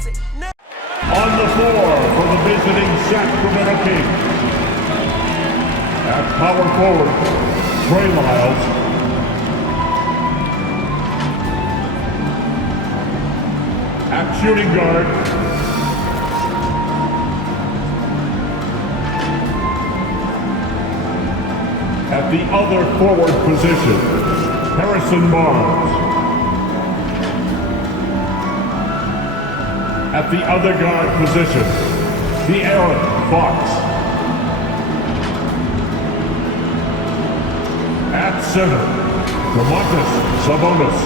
On the floor for the visiting Sacramento Kings. At power forward, Trey Lyles. At shooting guard, at the other forward position, Harrison Barnes. At the other guard position, the Aaron Fox. At center, Domantas Sabonis.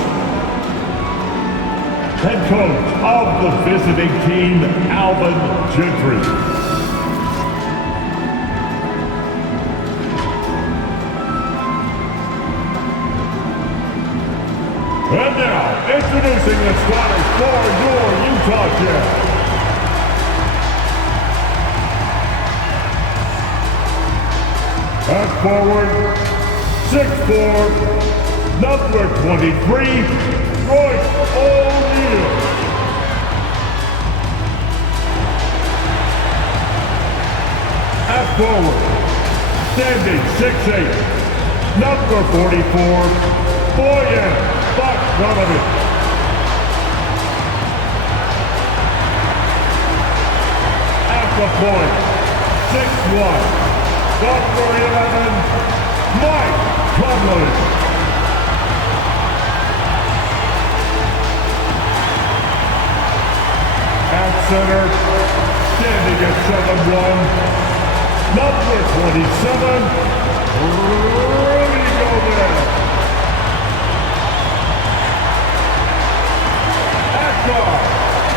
Head coach of the visiting team, Alvin Gentry. And now, introducing the starters for your Utah Jazz. At forward, 6'4", number 23, Royce O'Neal. At forward, standing 6'8", number 44, Bojan Donovan. At the point, 6'1", number 11, Mike Conley. At center, standing at 7'1", number 27, Rudy Gobert.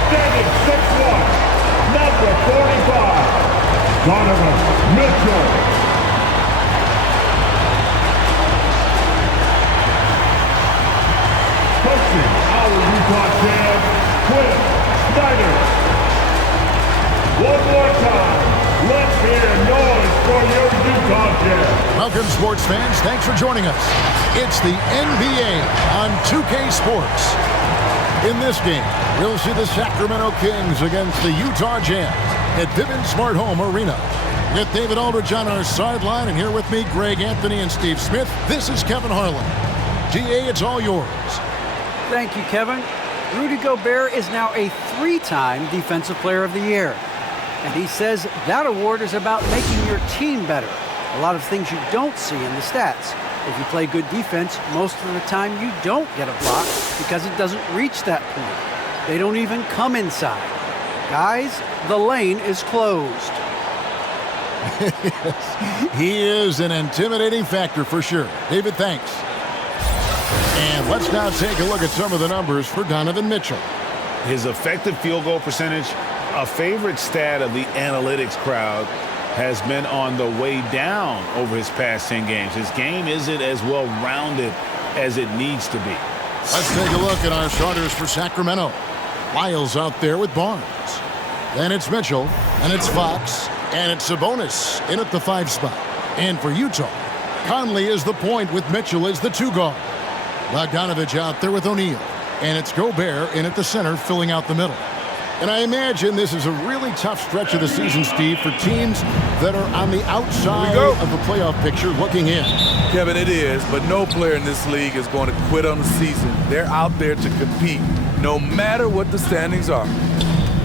Standing 6'1", number 45, Donovan Mitchell. Coaching our Utah Jazz, Quinn Snyder. One more time, let's hear noise for your Utah Jazz. Welcome, sports fans. Thanks for joining us. It's the NBA on 2K Sports. In this game, we'll see the Sacramento Kings against the Utah Jazz at Vivint Smart Home Arena. With David Aldridge on our sideline, and here with me, Greg Anthony and Steve Smith, this is Kevin Harlan. GA, it's all yours. Thank you, Kevin. Rudy Gobert is now a 3-time Defensive Player of the Year. And he says that award is about making your team better. A lot of things you don't see in the stats. If you play good defense, most of the time you don't get a block because it doesn't reach that point. They don't even come inside. Guys, the lane is closed. He is an intimidating factor for sure. David, thanks. And let's now take a look at some of the numbers for Donovan Mitchell. His effective field goal percentage, a favorite stat of the analytics crowd, has been on the way down over his past 10 games. His game isn't as well-rounded as it needs to be. Let's take a look at our starters for Sacramento. Lyles out there with Barnes. Then it's Mitchell, and it's Fox, and it's Sabonis in at the 5 spot. And for Utah, Conley is the point with Mitchell as the 2 guard. Bogdanovich out there with O'Neal, and it's Gobert in at the center filling out the middle. And I imagine this is a really tough stretch of the season, Steve, for teams that are on the outside of the playoff picture looking in. Kevin, it is, but no player in this league is going to quit on the season. They're out there to compete, no matter what the standings are.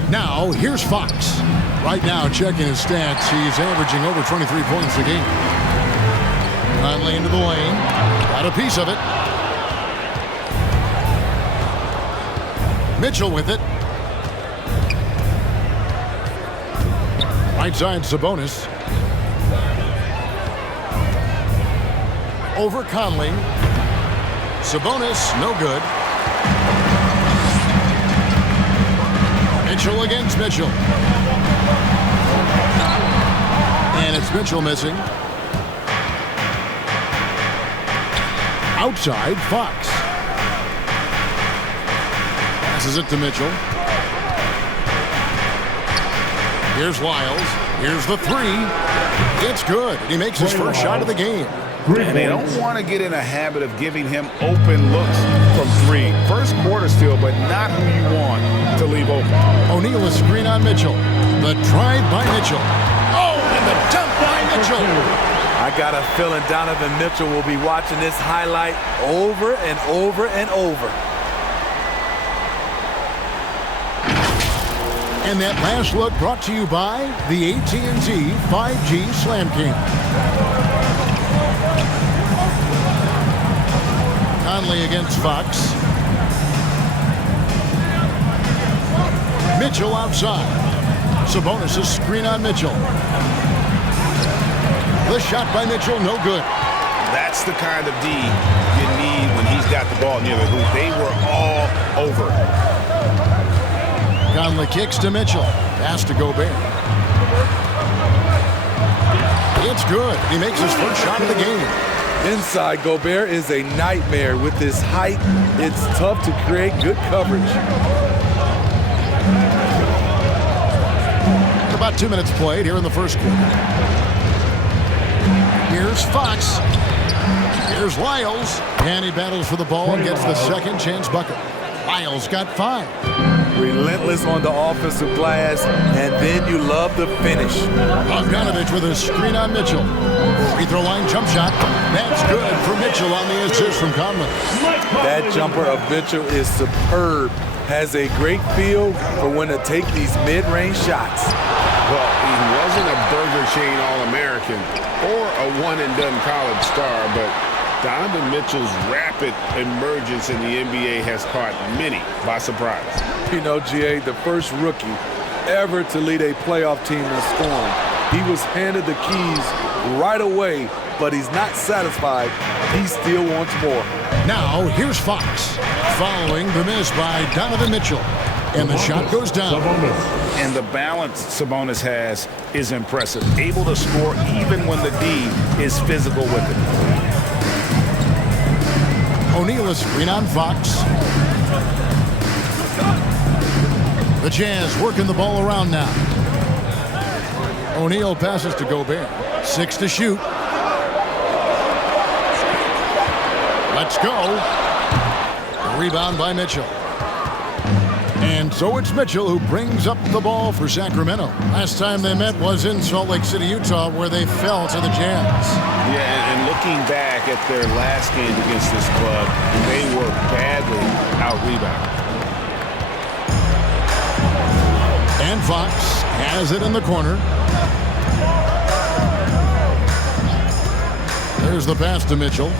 Now, here's Fox. Right now, checking his stats, he's averaging over 23 points a game. Conley into the lane. Got a piece of it. Mitchell with it. Right side, Sabonis. Over Conley. Sabonis, no good. Mitchell against Mitchell. And it's Mitchell missing. Outside, Fox. Passes it to Mitchell. Here's Lyles. Here's the 3. It's good. He makes his first shot of the game. And they don't want to get in a habit of giving him open looks from 3. First quarter still, but not who you want to leave open. O'Neal a screen on Mitchell. The drive by Mitchell. Oh, and the dump by Mitchell. I got a feeling Donovan Mitchell will be watching this highlight over and over and over. And that last look brought to you by the AT&T 5G Slam King. Conley against Fox. Mitchell outside. Sabonis a screen on Mitchell. The shot by Mitchell, no good. That's the kind of D you need when he's got the ball near the hoop. They were all over it. Conley kicks to Mitchell. Pass to Gobert. It's good. He makes his first shot of the game. Inside, Gobert is a nightmare. With his height, it's tough to create good coverage. About 2 minutes played here in the first quarter. Here's Fox. Here's Lyles. And he battles for the ball and gets the second chance bucket. Lyles got 5. Relentless on the offensive glass, and then you love the finish. Bogdanovich with a screen on Mitchell. Free throw line jump shot. That's good for Mitchell on the assist from Conley. That jumper of Mitchell is superb. Has a great feel for when to take these mid-range shots. Well, he wasn't a Burger Chain All-American or a one-and-done college star, but Donovan Mitchell's rapid emergence in the NBA has caught many by surprise. You know, GA, the first rookie ever to lead a playoff team in scoring. He was handed the keys right away, but he's not satisfied. He still wants more. Now, here's Fox, following the miss by Donovan Mitchell. And the shot goes down. And the balance Sabonis has is impressive. Able to score even when the D is physical with it. O'Neal a screen on Fox. The Jazz working the ball around now. O'Neal passes to Gobert. 6 to shoot. Let's go. A rebound by Mitchell. And so it's Mitchell who brings up the ball for Sacramento. Last time they met was in Salt Lake City, Utah, where they fell to the Jazz. Yeah, and looking back at their last game against this club, they were badly out-rebounded. And Fox has it in the corner. There's the pass to Mitchell.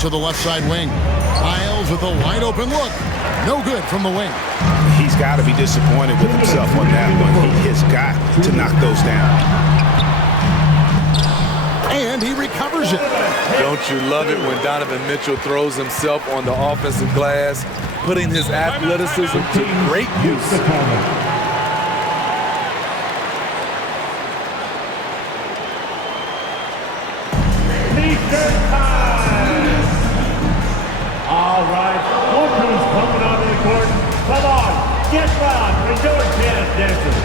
To the left side wing. Lyles with a wide open look. No good from the wing. He's got to be disappointed with himself on that one. He has got to knock those down. And he recovers it. Don't you love it when Donovan Mitchell throws himself on the offensive glass, putting his athleticism to great use? All right, look who's coming onto the court. Come on, get loud for your jazz dancers.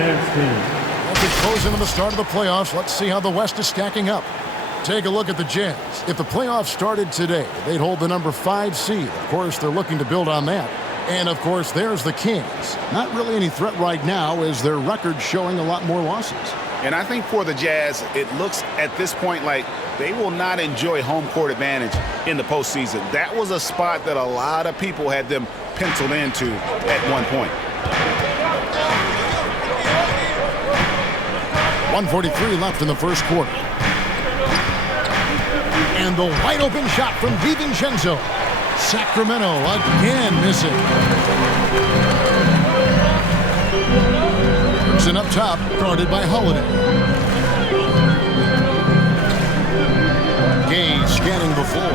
As we close into the start of the playoffs, let's see how the West is stacking up. Take a look at the Jazz. If the playoffs started today, they'd hold the number 5 seed. Of course, they're looking to build on that. And, of course, there's the Kings. Not really any threat right now as their record showing a lot more losses. And I think for the Jazz, it looks at this point like they will not enjoy home court advantage in the postseason. That was a spot that a lot of people had them penciled into at one point. 1:43 left in the first quarter. And the wide open shot from DiVincenzo. Sacramento again missing. Clarkson up top, guarded by Holiday. Gay scanning the floor.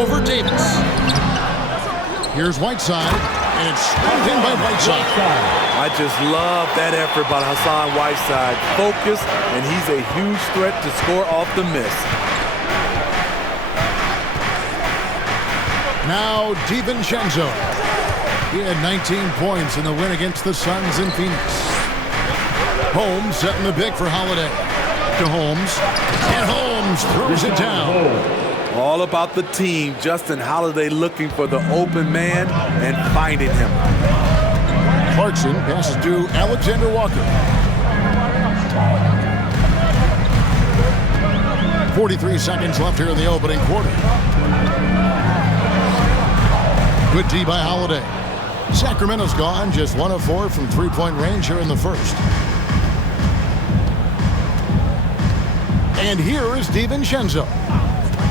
Over Davis. Here's Whiteside, and it's scooped in by Whiteside. I just love that effort by Hassan Whiteside. Focus, and he's a huge threat to score off the miss. Now DiVincenzo. He had 19 points in the win against the Suns in Phoenix. Holmes setting the big for Holiday. To Holmes. And Holmes throws it down. All about the team. Justin Holiday looking for the open man and finding him. Clarkson passes to Alexander Walker. 43 seconds left here in the opening quarter. Good D by Holiday. Sacramento's gone, just 1 of 4 from three-point range here in the first. And here is DiVincenzo.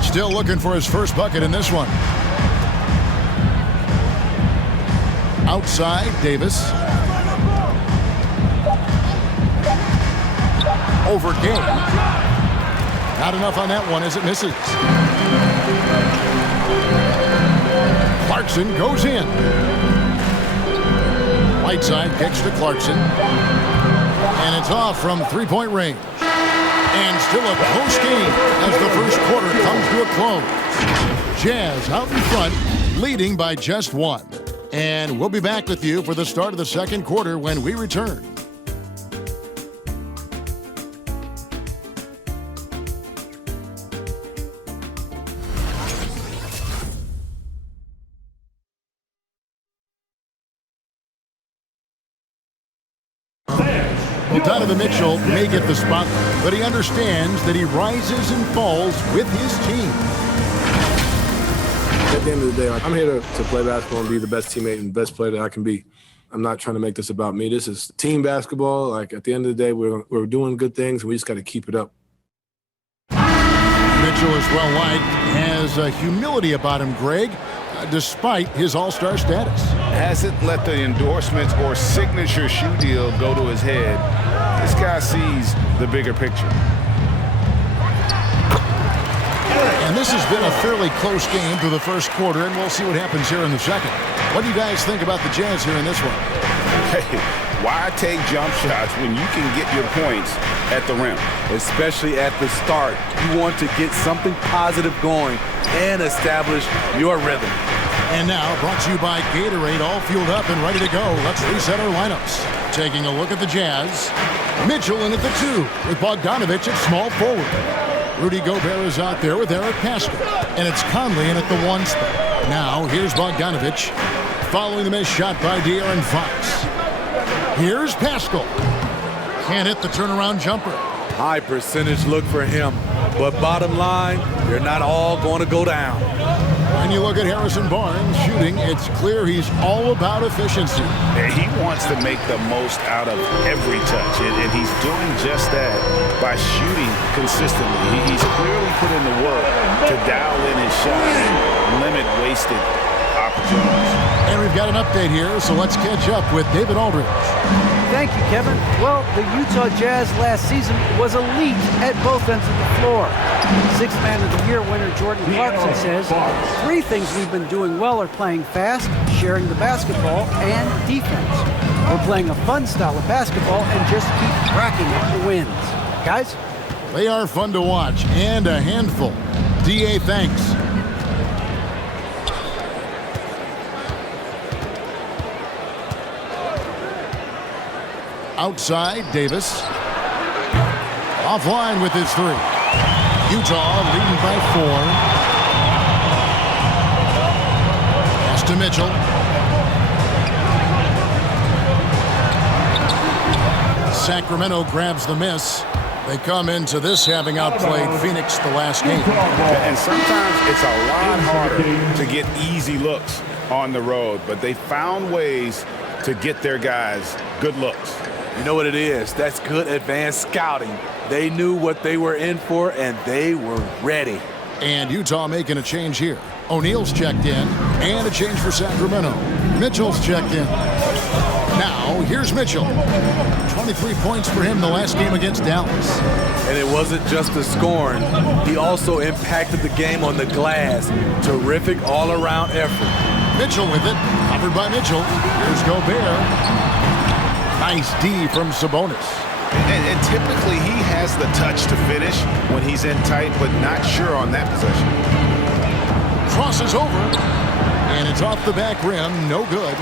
Still looking for his first bucket in this one. Outside, Davis. Over Gay. Not enough on that one as it misses. Clarkson goes in. Whiteside kicks to Clarkson. And it's off from three-point range. And still a close game as the first quarter comes to a close. Jazz out in front, leading by just 1. And we'll be back with you for the start of the second quarter when we return. Well, Donovan Mitchell may get the spotlight, but he understands that he rises and falls with his team. At the end of the day, I'm here to play basketball and be the best teammate and best player that I can be. I'm not trying to make this about me. This is team basketball. Like, at the end of the day, we're doing good things, and we just got to keep it up. Mitchell is well liked, has a humility about him, Greg, despite his all-star status. Hasn't let the endorsements or signature shoe deal go to his head. This guy sees the bigger picture. And this has been a fairly close game through the first quarter, and we'll see what happens here in the second. What do you guys think about the Jazz here in this one? Hey, why take jump shots when you can get your points at the rim? Especially at the start. You want to get something positive going and establish your rhythm. And now, brought to you by Gatorade, all fueled up and ready to go. Let's reset our lineups. Taking a look at the Jazz. Mitchell in at the 2 with Bogdanovich at small forward. Rudy Gobert is out there with Eric Pascal. And it's Conley in at the 1 spot. Now, here's Bogdanovich following the missed shot by De'Aaron Fox. Here's Pascal. Can't hit the turnaround jumper. High percentage look for him. But bottom line, they're not all going to go down. When you look at Harrison Barnes shooting, it's clear he's all about efficiency. And he wants to make the most out of every touch, and he's doing just that by shooting consistently. He's clearly put in the work to dial in his shot and limit wasted opportunities. And we've got an update here, so let's catch up with David Aldridge. Thank you, Kevin. Well, the Utah Jazz last season was elite at both ends of the floor. Sixth Man of the Year winner Jordan Clarkson says, 3 things we've been doing well are playing fast, sharing the basketball, and defense. We're playing a fun style of basketball and just keep racking up the wins. Guys? They are fun to watch and a handful. D.A., thanks. Outside, Davis. Offline with his three. Utah leading by 4. Pass to Mitchell. Sacramento grabs the miss. They come into this having outplayed Phoenix the last game. And sometimes it's a lot harder to get easy looks on the road, but they found ways to get their guys good looks. You know what it is? That's good advanced scouting. They knew what they were in for, and they were ready. And Utah making a change here. O'Neal's checked in, and a change for Sacramento. Mitchell's checked in. Now, here's Mitchell. 23 points for him the last game against Dallas. And it wasn't just the scoring. He also impacted the game on the glass. Terrific all-around effort. Mitchell with it. Covered by Mitchell. Here's Gobert. Nice D from Sabonis. And typically he has the touch to finish when he's in tight, but not sure on that possession. Crosses over. And it's off the back rim. No good.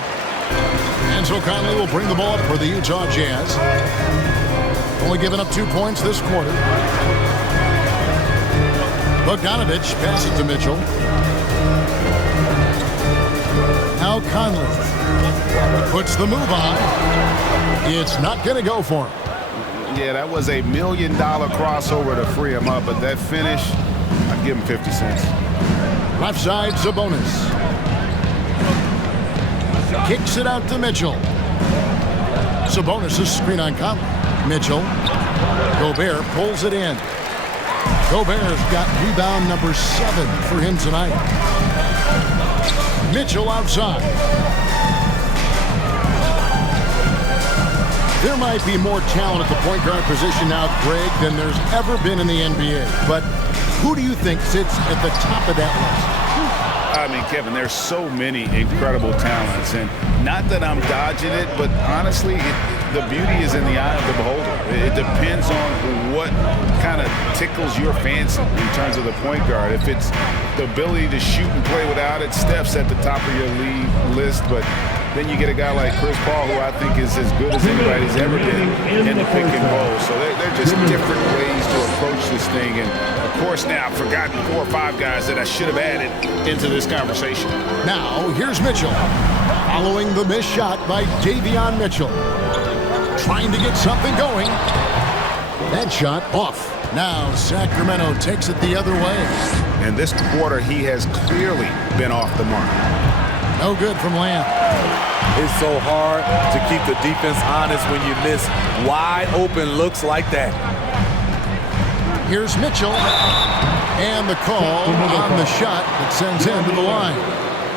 And so Conley will bring the ball up for the Utah Jazz. Only giving up 2 points this quarter. Bogdanovich passes to Mitchell. Now Conley puts the move on. It's not going to go for him. Yeah, that was $1 million crossover to free him up, but that finish, I'd give him 50 cents. Left side, Sabonis. Kicks it out to Mitchell. Sabonis' screen on Conley. Mitchell. Gobert pulls it in. Gobert's got rebound number 7 for him tonight. Mitchell outside. There might be more talent at the point guard position now, Greg, than there's ever been in the NBA. But who do you think sits at the top of that list? I mean, Kevin, there's so many incredible talents, and not that I'm dodging it, but honestly, the beauty is in the eye of the beholder. It depends on what kind of tickles your fancy in terms of the point guard. If it's the ability to shoot and play without it, Steph's at the top of your league list, but then you get a guy like Chris Paul, who I think is as good as anybody's ever been in the pick and roll. So they're just different ways to approach this thing. And, of course, now I've forgotten 4 or 5 guys that I should have added into this conversation. Now, here's Mitchell. Following the missed shot by Davion Mitchell. Trying to get something going. That shot off. Now, Sacramento takes it the other way. And this quarter, he has clearly been off the mark. No good from Lamb. It's so hard to keep the defense honest when you miss wide open looks like that. Here's Mitchell. And the call on the shot that sends him to the line.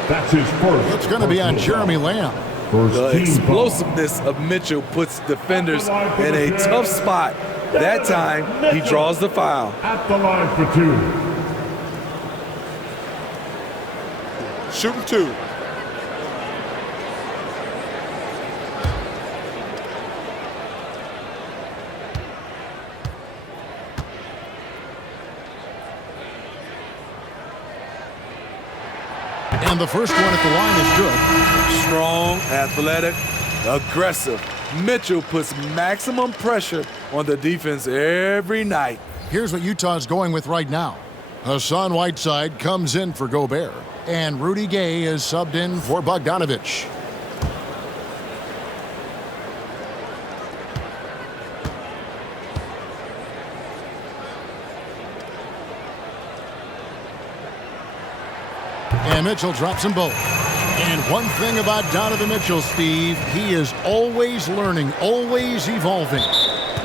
That's his first. It's going to be on Jeremy Lamb. The explosiveness of Mitchell puts defenders in a tough spot. That time, he draws the foul. At the line for 2. Shooting 2. And the first one at the line is good. Strong, athletic, aggressive. Mitchell puts maximum pressure on the defense every night. Here's what Utah's going with right now. Hassan Whiteside comes in for Gobert. And Rudy Gay is subbed in for Bogdanovich. And Mitchell drops them both. And one thing about Donovan Mitchell, Steve, he is always learning, always evolving.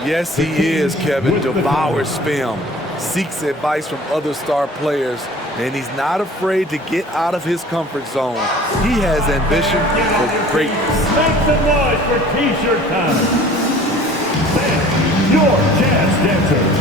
Yes, he is, Kevin. Devours film, seeks advice from other star players, and he's not afraid to get out of his comfort zone. He has ambition for greatness. Make some noise for T-shirt time. Thank your Jazz dancers.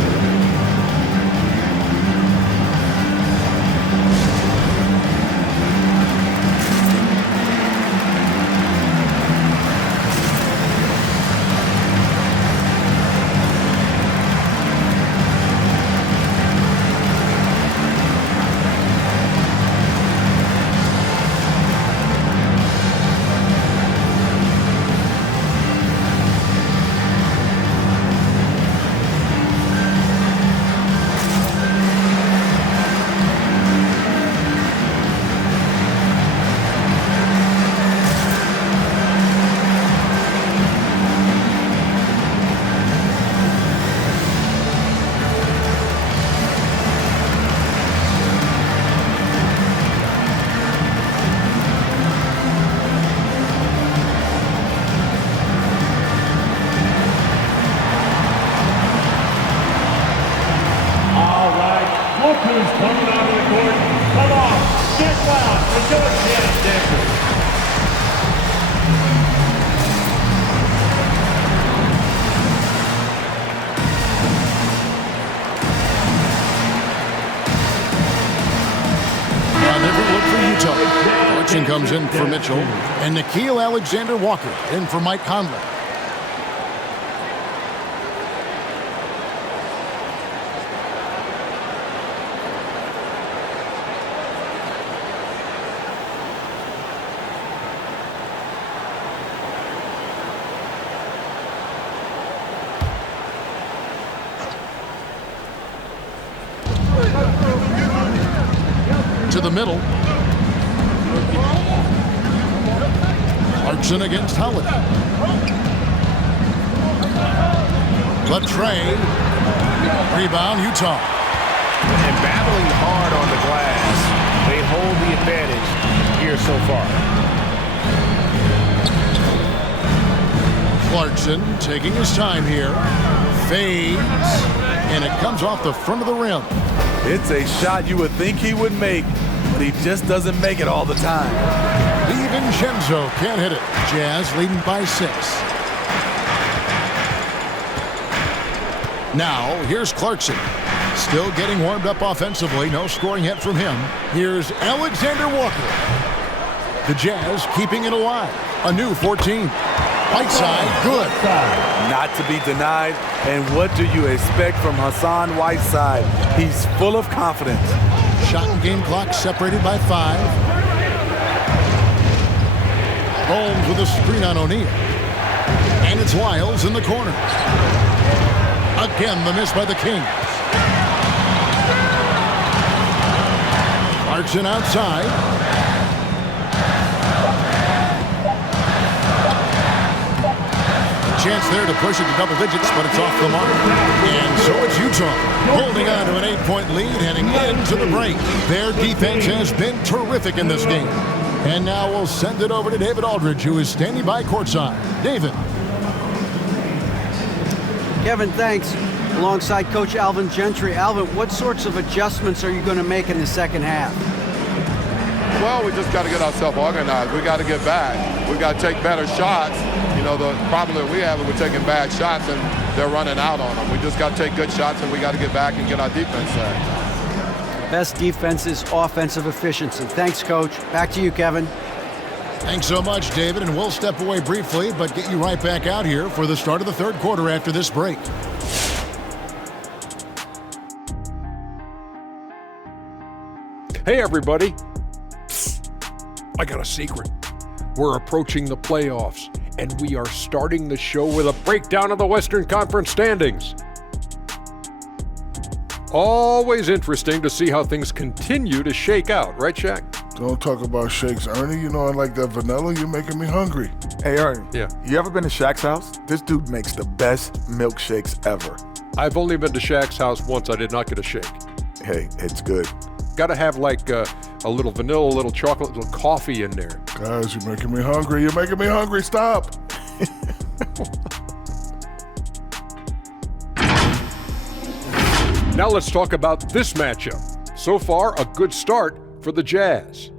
Look who's coming onto the court. Come on, get loud for Georgetown, Denver. A different look for Utah. Clarkson comes in for Mitchell, and Nickeil Alexander-Walker in for Mike Conley. To the middle. Clarkson against Holiday. Latre. Rebound, Utah. And battling hard on the glass, they hold the advantage here so far. Clarkson taking his time here. Fades. And it comes off the front of the rim. It's a shot you would think he would make, but he just doesn't make it all the time. DiVincenzo can't hit it. Jazz leading by 6. Now, here's Clarkson. Still getting warmed up offensively. No scoring yet from him. Here's Alexander-Walker. The Jazz keeping it alive. A new 14. Right side, good. Not to be denied. And what do you expect from Hassan Whiteside? He's full of confidence. Shot and game clock separated by 5. Holmes with a screen on O'Neal. And it's Wiles in the corner. Again, the miss by the Kings. Clarkson outside. Chance there to push it to double digits, but it's off the mark. And so it's Utah holding on to an 8-point lead heading into the break. Their defense has been terrific in this game. And now we'll send it over to David Aldridge, who is standing by courtside. David. Kevin, thanks. Alongside Coach Alvin Gentry. Alvin, what sorts of adjustments are you going to make in the second half? Well, we just got to get ourselves organized. We got to get back. We got to take better shots. You know, the problem that we have is we're taking bad shots and they're running out on them. We just got to take good shots and we got to get back and get our defense set. Best defense is offensive efficiency. Thanks, Coach. Back to you, Kevin. Thanks so much, David, and we'll step away briefly, but get you right back out here for the start of the third quarter after this break. Hey, everybody. I got a secret. We're approaching the playoffs, and we are starting the show with a breakdown of the Western Conference standings. Always interesting to see how things continue to shake out, right, Shaq? Don't talk about shakes, Ernie. You know I like that vanilla. You're making me hungry. Hey, Ernie. Yeah. You ever been to Shaq's house? This dude makes the best milkshakes ever. I've only been to Shaq's house once. I did not get a shake. Hey, it's good. Got to have like a little vanilla, a little chocolate, a little coffee in there. Guys, you're making me hungry. You're making me hungry. Stop. Now let's talk about this matchup. So far, a good start for the Jazz.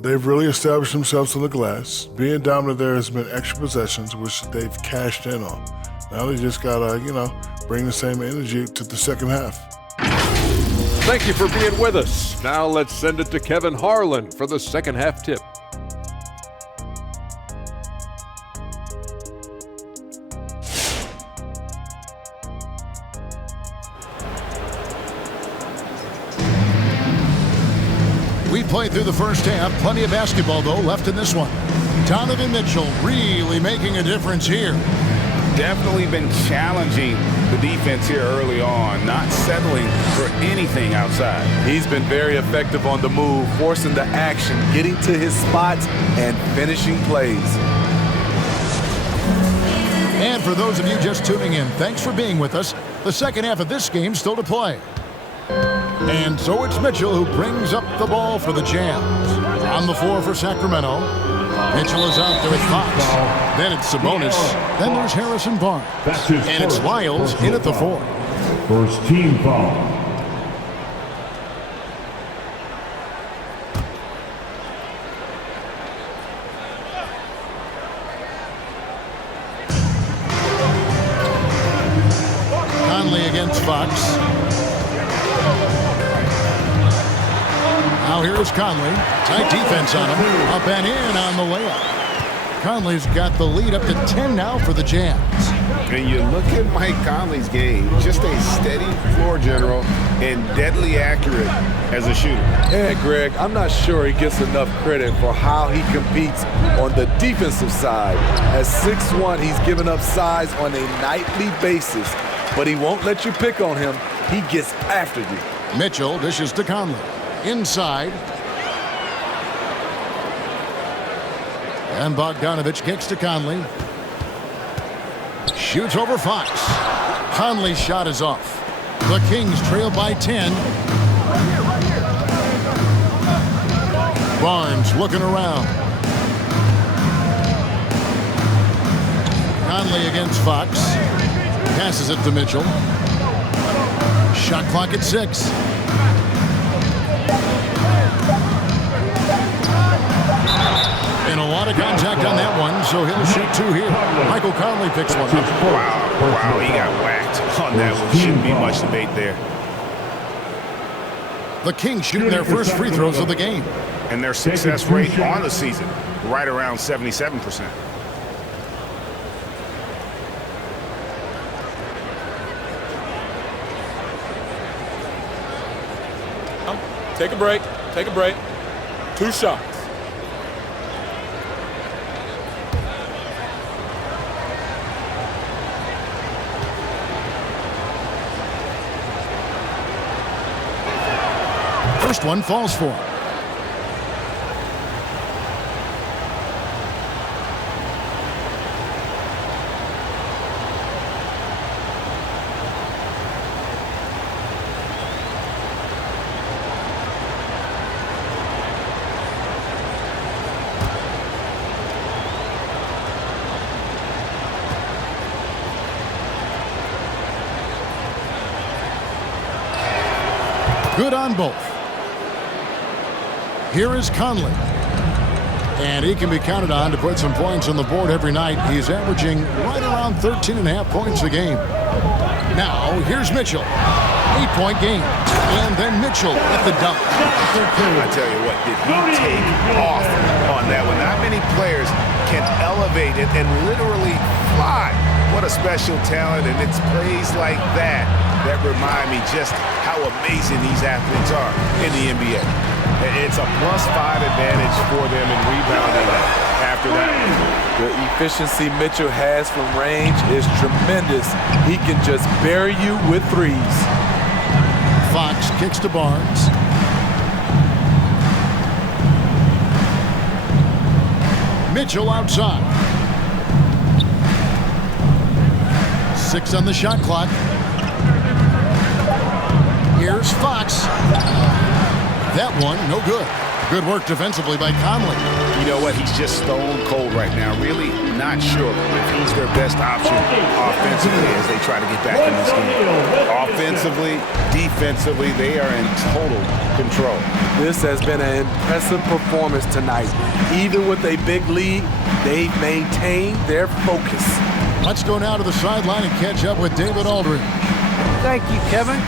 They've really established themselves on the glass. Being dominant there has been extra possessions, which they've cashed in on. Now they just got to, bring the same energy to the second half. Thank you for being with us. Now let's send it to Kevin Harlan for the second half tip. We played through the first half. Plenty of basketball, though, left in this one. Donovan Mitchell really making a difference here. Definitely been challenging the defense here early on, not settling for anything outside. He's been very effective on the move, forcing the action, getting to his spots, and finishing plays. And for those of you just tuning in, thanks for being with us. The second half of this game still to play. And so it's Mitchell who brings up the ball for the Jazz. On the floor for Sacramento. Mitchell is out there with Fox. Then it's Sabonis. Then there's Harrison Barnes. And it's Wiles in at the 4. First team foul. Fox. Now here's Conley. Tight defense on him. Up and in on the layup. Conley's got the lead up to 10 now for the Jazz. And you look at Mike Conley's game, just a steady floor general and deadly accurate as a shooter. Yeah, Greg, I'm not sure he gets enough credit for how he competes on the defensive side. At 6'1", he's given up size on a nightly basis, but he won't let you pick on him. He gets after you. Mitchell dishes to Conley. Inside. And Bogdanovich kicks to Conley. Shoots over Fox. Conley's shot is off. The Kings trail by 10. Barnes looking around. Conley against Fox. Passes it to Mitchell. Shot clock at 6. And a lot of contact on that one, so he'll shoot 2 here. Michael Conley picks one up. Wow, he got whacked on that one. Shouldn't be much debate there. The Kings shooting their first free throws of the game. And their success rate on the season, right around 77%. Take a break. Take a break. 2 shots. First one falls for him. Good on both. Here is Conley. And he can be counted on to put some points on the board every night. He's averaging right around 13.5 points a game. Now, here's Mitchell. 8-point game. And then Mitchell at the dunk. I tell you what, did he take off on that one? Not many players can elevate it and literally fly. What a special talent, and it's plays like that that remind me just how amazing these athletes are in the NBA. It's a +5 advantage for them in rebounding after that. The efficiency Mitchell has from range is tremendous. He can just bury you with threes. Fox kicks to Barnes. Mitchell outside. 6 on the shot clock. Here's Fox. That one, no good. Good work defensively by Conley. You know what? He's just stone cold right now. Really not sure if he's their best option offensively as they try to get back in this game. Offensively, defensively, they are in total control. This has been an impressive performance tonight. Even with a big lead, they've maintained their focus. Let's go now to the sideline and catch up with David Aldridge. Thank you, Kevin.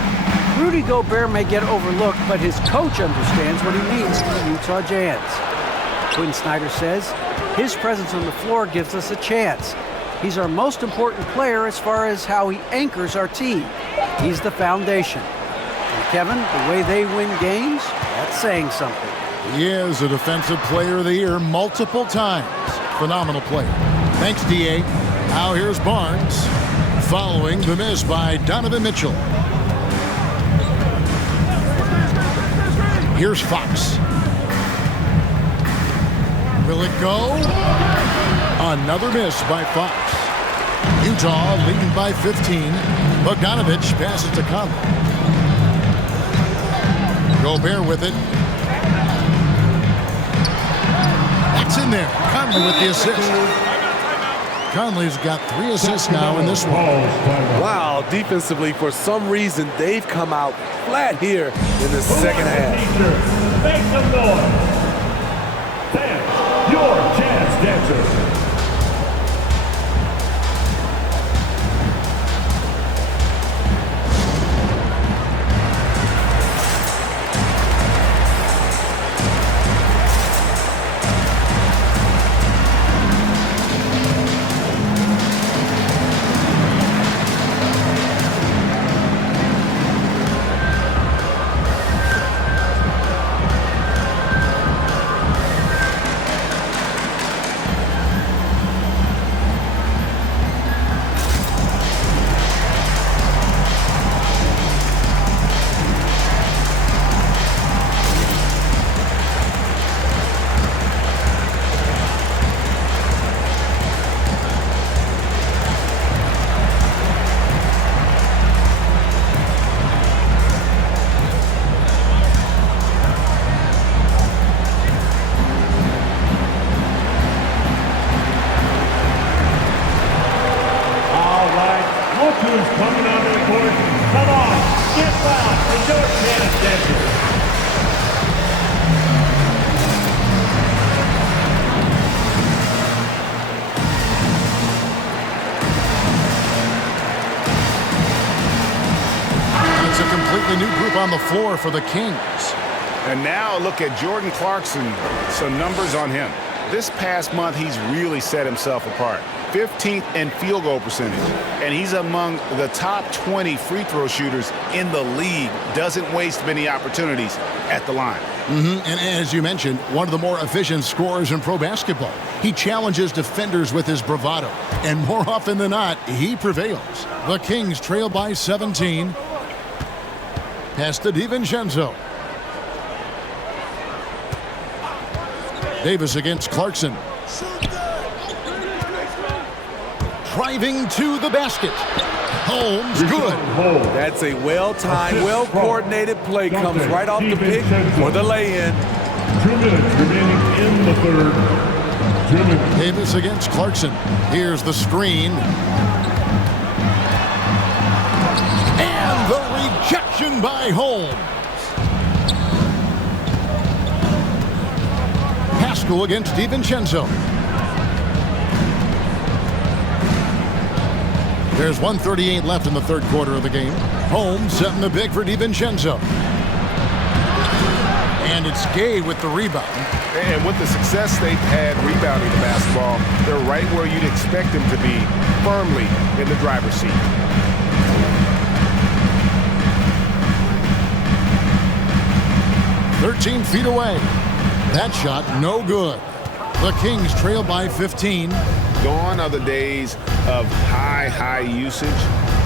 Rudy Gobert may get overlooked, but his coach understands what he means to the Utah Jazz. Quinn Snyder says, his presence on the floor gives us a chance. He's our most important player as far as how he anchors our team. He's the foundation. And Kevin, the way they win games, that's saying something. He is a Defensive Player of the Year multiple times. Phenomenal player. Thanks, D.A. Now here's Barnes, following the miss by Donovan Mitchell. Here's Fox. Will it go? Another miss by Fox. Utah leading by 15. Bogdanovich passes to Conley. Gobert with it. That's in there. Conley with the assist. Conley's got 3 assists now in this one. Wow, defensively, for some reason, they've come out flat here in the second half. Make some noise. Dance, your Jazz dancers. on the floor for the Kings. And now look at Jordan Clarkson. Some numbers on him. This past month, he's really set himself apart. 15th in field goal percentage. And he's among the top 20 free throw shooters in the league. Doesn't waste many opportunities at the line. And as you mentioned, one of the more efficient scorers in pro basketball. He challenges defenders with his bravado. And more often than not, he prevails. The Kings trail by 17. Pass to DiVincenzo. Davis against Clarkson. Driving to the basket. Holmes, good. That's a well-timed, well-coordinated play. Comes right off the pick for the lay-in. 2 minutes remaining in the third. 2 minutes. Davis against Clarkson. Here's the screen. And the rejection by Holmes. Pascal against DiVincenzo. There's 1:38 left in the third quarter of the game. Holmes setting the big for DiVincenzo. And it's Gay with the rebound. And with the success they've had rebounding the basketball, they're right where you'd expect them to be, firmly in the driver's seat. "13 feet away. That shot no good. The Kings trail by 15. Gone are the days of high usage,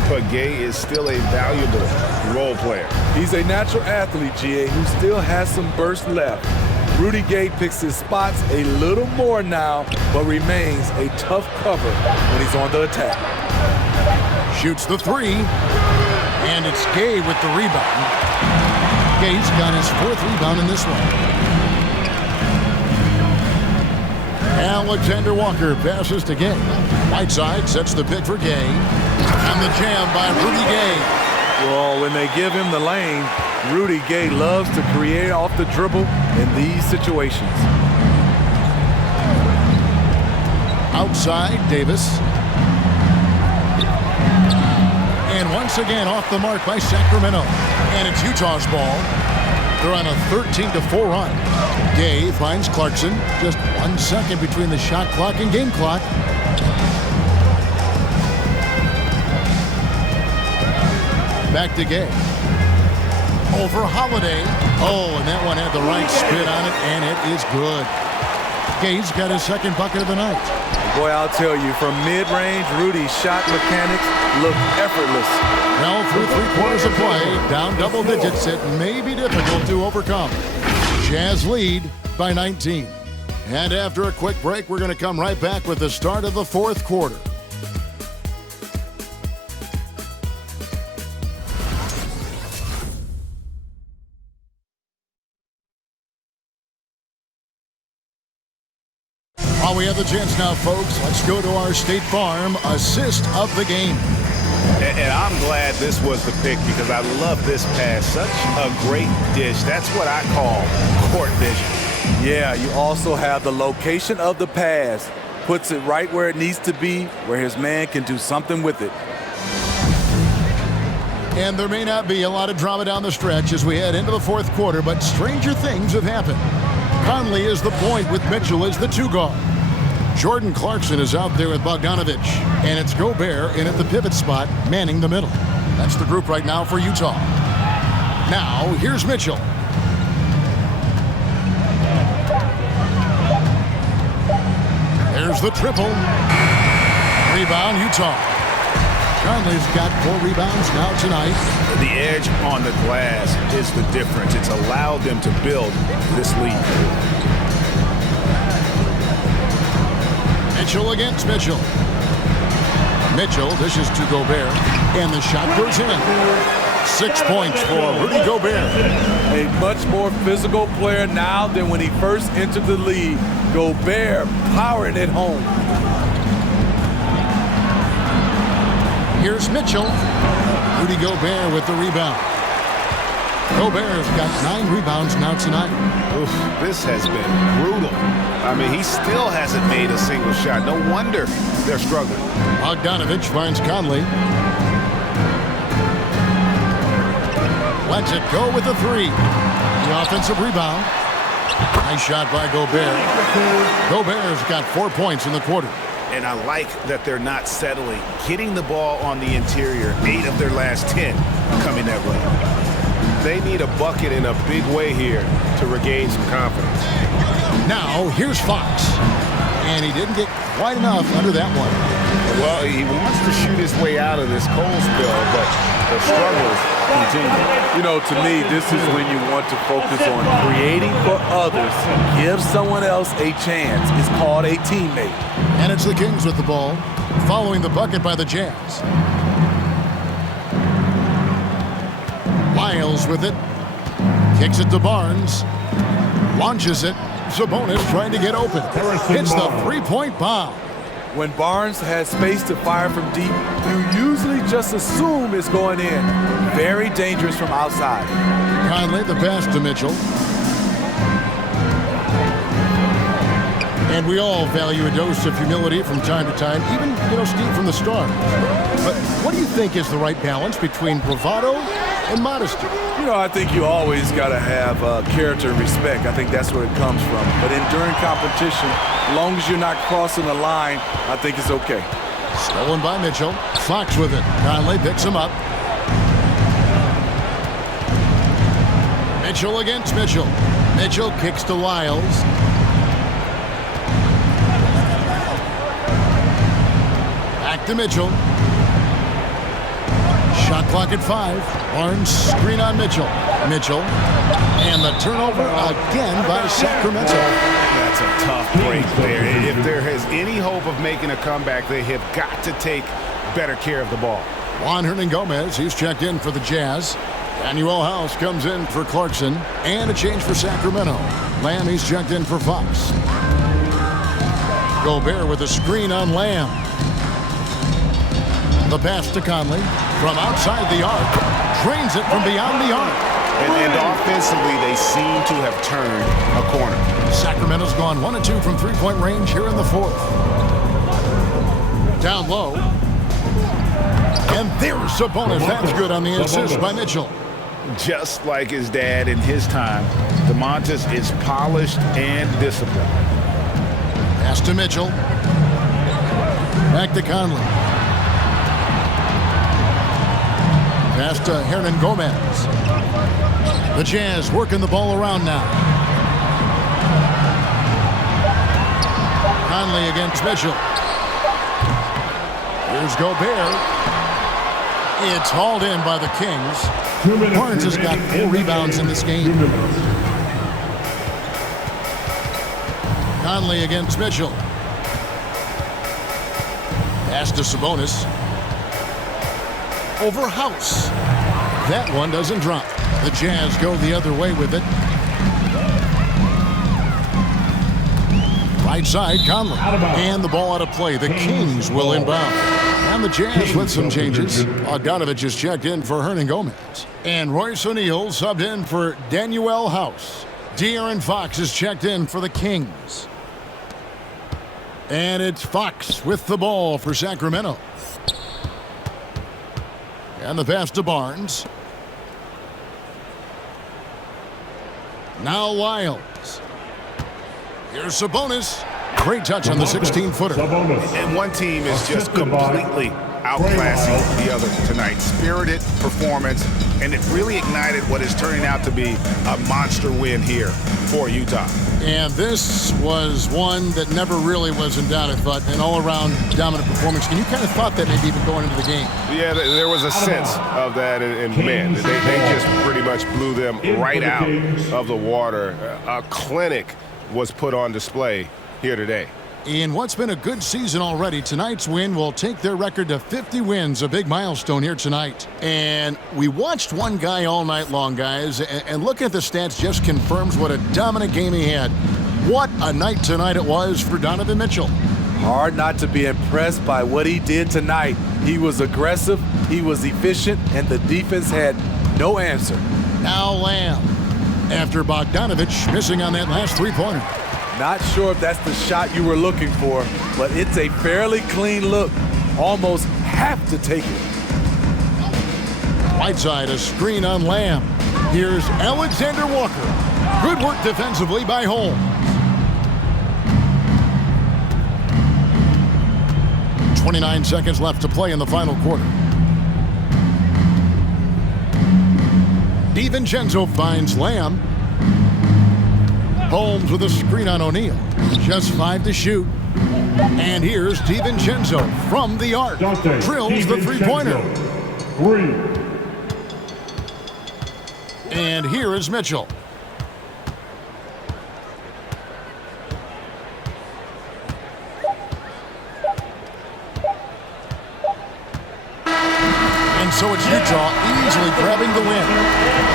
but Gay is still a valuable role player. He's a natural athlete, GA, who still has some burst left. Rudy Gay picks his spots a little more now, but remains a tough cover when he's on the attack. Shoots the three, and it's Gay with the rebound. Gay's got his 4th rebound in this one. Alexander Walker passes to Gay. Whiteside sets the pick for Gay. And the jam by Rudy Gay. Well, when they give him the lane, Rudy Gay loves to create off the dribble in these situations. Outside, Davis. And once again off the mark by Sacramento. And it's Utah's ball. They're on a 13-4 run. Gay finds Clarkson. Just 1 second between the shot clock and game clock. Back to Gay. Over Holiday. Oh, and that one had the right spin on it, and it is good. Gay's got his 2nd bucket of the night. Boy, I'll tell you, from mid-range, Rudy's shot mechanics look effortless. Now through 3 quarters of play, down double digits, it may be difficult to overcome. Jazz lead by 19. And after a quick break, we're going to come right back with the start of the 4th quarter. While we have the chance now, folks, let's go to our State Farm assist of the game. And I'm glad this was the pick because I love this pass. Such a great dish. That's what I call court vision. Yeah, you also have the location of the pass. Puts it right where it needs to be, where his man can do something with it. And there may not be a lot of drama down the stretch as we head into the 4th quarter, but stranger things have happened. Conley is the point with Mitchell as the 2 guard. Jordan Clarkson is out there with Bogdanovich, and it's Gobert in at the pivot spot, manning the middle. That's the group right now for Utah. Now, here's Mitchell. There's the triple. Rebound, Utah. Conley's got 4 rebounds now tonight. The edge on the glass is the difference. It's allowed them to build this lead. Mitchell against Mitchell. Mitchell dishes to Gobert, and the shot goes in. 6 points for Rudy Gobert. A much more physical player now than when he first entered the league. Gobert powering it home. Here's Mitchell. Rudy Gobert with the rebound. Gobert's got 9 rebounds now tonight. Oof, this has been brutal. I mean, he still hasn't made a single shot. No wonder they're struggling. Bogdanovich finds Conley. lets it go with the three. The offensive rebound. Nice shot by Gobert. Gobert's got 4 points in the quarter. And I like that they're not settling. Getting the ball on the interior, 8 of their last 10 coming that way. They need a bucket in a big way here to regain some confidence. Now, here's Fox. And he didn't get quite enough under that one. Well, he wants to shoot his way out of this cold spell, but the struggles continue. You know, to me, this is when you want to focus on creating for others. Give someone else a chance. It's called a teammate. And it's the Kings with the ball, following the bucket by the Jazz. Lyles with it. Kicks it to Barnes. Launches it. Sabonis trying to get open. Hits the three-point bomb. When Barnes has space to fire from deep, you usually just assume it's going in. Very dangerous from outside. Conley, the pass to Mitchell. And we all value a dose of humility from time to time, even, Steve, from the start. But what do you think is the right balance between bravado and modesty? I think you always got to have character and respect. I think that's where it comes from. But during competition, as long as you're not crossing the line, I think it's okay. Stolen by Mitchell. Fox with it. Conley picks him up. Mitchell against Mitchell. Mitchell kicks to Lyles. Back to Mitchell. Shot clock at 5. Barnes screen on Mitchell. Mitchell. And the turnover again by Sacramento. That's a tough break there. If there is any hope of making a comeback, they have got to take better care of the ball. Juan Hernangomez, he's checked in for the Jazz. Daniel House comes in for Clarkson. And a change for Sacramento. Lamb, he's checked in for Fox. Gobert with a screen on Lamb. The pass to Conley from outside the arc. Drains it from beyond the arc. And offensively, they seem to have turned a corner. Sacramento's gone 1 of 2 from three-point range here in the fourth. Down low. And there's Sabonis. That's good on the assist by Mitchell. Just like his dad in his time, DeMontis is polished and disciplined. Pass to Mitchell. Back to Conley. Pass to Hernangomez. The Jazz working the ball around now. Conley against Mitchell. Here's Gobert. It's hauled in by the Kings. Barnes has got 4 rebounds in this game. Conley against Mitchell. Pass to Sabonis. Over House. That one doesn't drop. The Jazz go the other way with it. Right side, Conley. And the ball out of play. The Kings will inbound. And the Jazz with some changes. Donovan is checked in for Hernangomez. And Royce O'Neal subbed in for Daniel House. De'Aaron Fox is checked in for the Kings. And it's Fox with the ball for Sacramento. And the pass to Barnes. Now Lyles. Here's Sabonis. Great touch on the 16-footer. And one team is just completely outclassing the other tonight. Spirited performance, and it really ignited what is turning out to be a monster win here for Utah. And this was one that never really was in doubt, I thought, an all-around dominant performance. And you kind of thought that maybe even going into the game. Yeah, there was a sense of that, and man, they just pretty much blew them right out of the water. A clinic was put on display here today. In what's been a good season already, tonight's win will take their record to 50 wins, a big milestone here tonight. And we watched one guy all night long, guys, and looking at the stats just confirms what a dominant game he had. What a night tonight it was for Donovan Mitchell. Hard not to be impressed by what he did tonight. He was aggressive, he was efficient, and the defense had no answer. Now Lamb, after Bogdanovich missing on that last three-pointer. Not sure if that's the shot you were looking for, but it's a fairly clean look. Almost have to take it. Whiteside, a screen on Lamb. Here's Alexander Walker. Good work defensively by Holmes. 29 seconds left to play in the final quarter. DiVincenzo finds Lamb. Holmes with a screen on O'Neal. Just 5 to shoot. And here's DiVincenzo from the arc. Drills the three-pointer. 3. And here is Mitchell. And so it's Utah easily grabbing the win.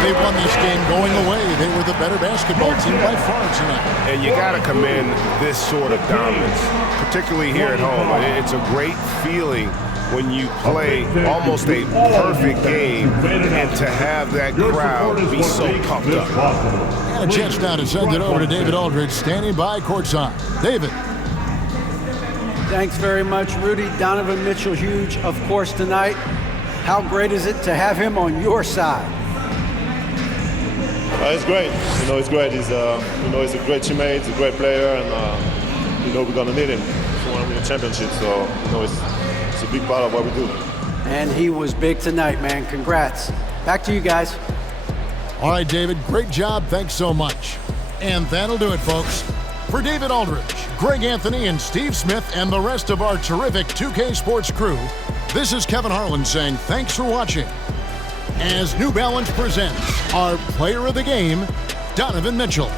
They won this game going away. They were the better basketball team by far tonight. And you got to commend this sort of dominance, particularly here at home. It's a great feeling when you play almost a perfect game and to have that crowd be so pumped up. And a chance now to send it over to David Aldridge, standing by courtside. David. Thanks very much, Rudy. Donovan Mitchell, huge, of course, tonight. How great is it to have him on your side? It's great. It's great. He's a great teammate, he's a great player, and we're going to need him if we want to win a championship. So, it's a big part of what we do. And he was big tonight, man. Congrats. Back to you guys. All right, David, great job. Thanks so much. And that'll do it, folks. For David Aldridge, Greg Anthony, and Steve Smith, and the rest of our terrific 2K Sports crew, this is Kevin Harlan saying thanks for watching. As New Balance presents our player of the game, Donovan Mitchell.